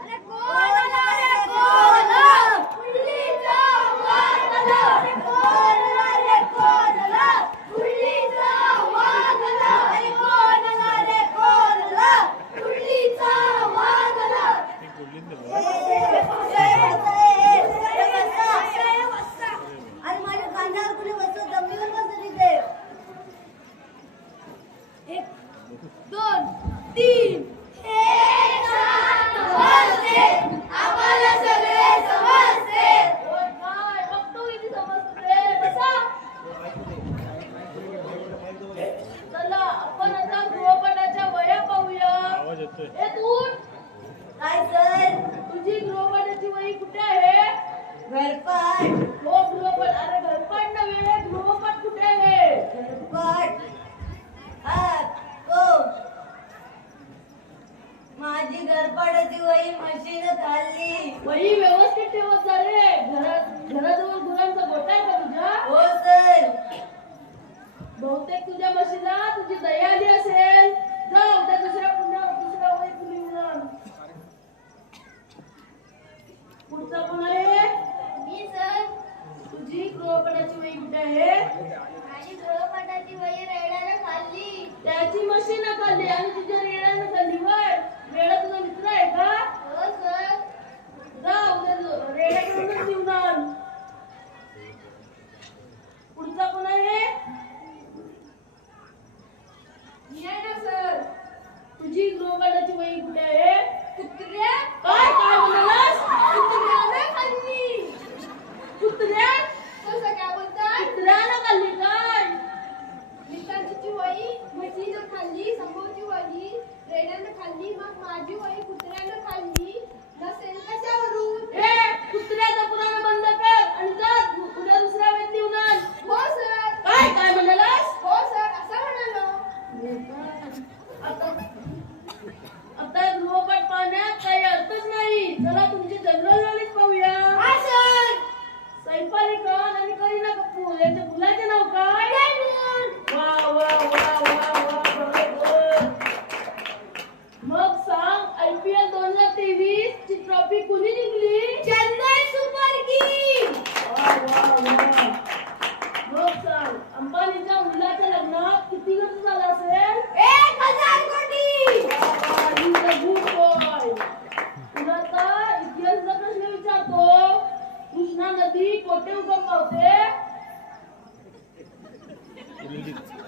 अरे माझी घरपडाची वही मशीन खाल्ली. वही व्यवस्थित ठेवत रे. घरात घराजवळ गुरांचा गोठा आहे का तुझ्या? हो सर. बहुतेक तुझ्या मशीन तुझी दया आली असेल. Ya, cuma sih yang deh, anjing. দিন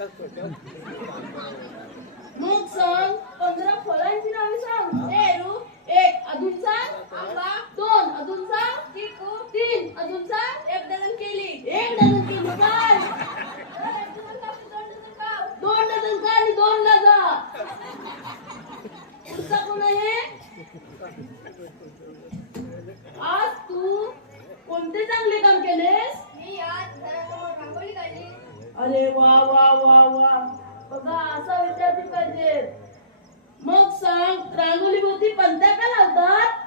मग सांग पंधरा फळांची नावे सांग. पेरू एक अजून सांग. आंबा दोन अजून सांग. चिकू तीन अजून सांग. एक डझन केली. एक डझन केली काय? दोन डझन का आणि दोन पुढचा कोण आहे? आज तू कोणते चांगले काम केले? अरे वा वा वा वा. बघा असा विद्यार्थी पाहिजे. मग सांग रांगोली भोवती पंत्या का लावतात?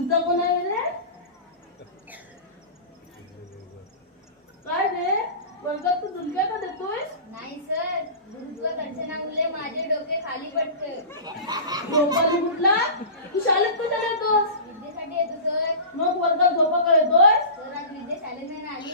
पुढचा कोण आहे रे? काय रे? वर्गात तू दुलक्या का देतोय नाही सर गुरुत्व माझे डोके खाली पडते. झोपाली कुठला? तू शाळेत कशाला येतोस? विद्येसाठी येतो सर. मग वर्गात झोपा येतोय सर आज विद्या शाळेत नाही आली.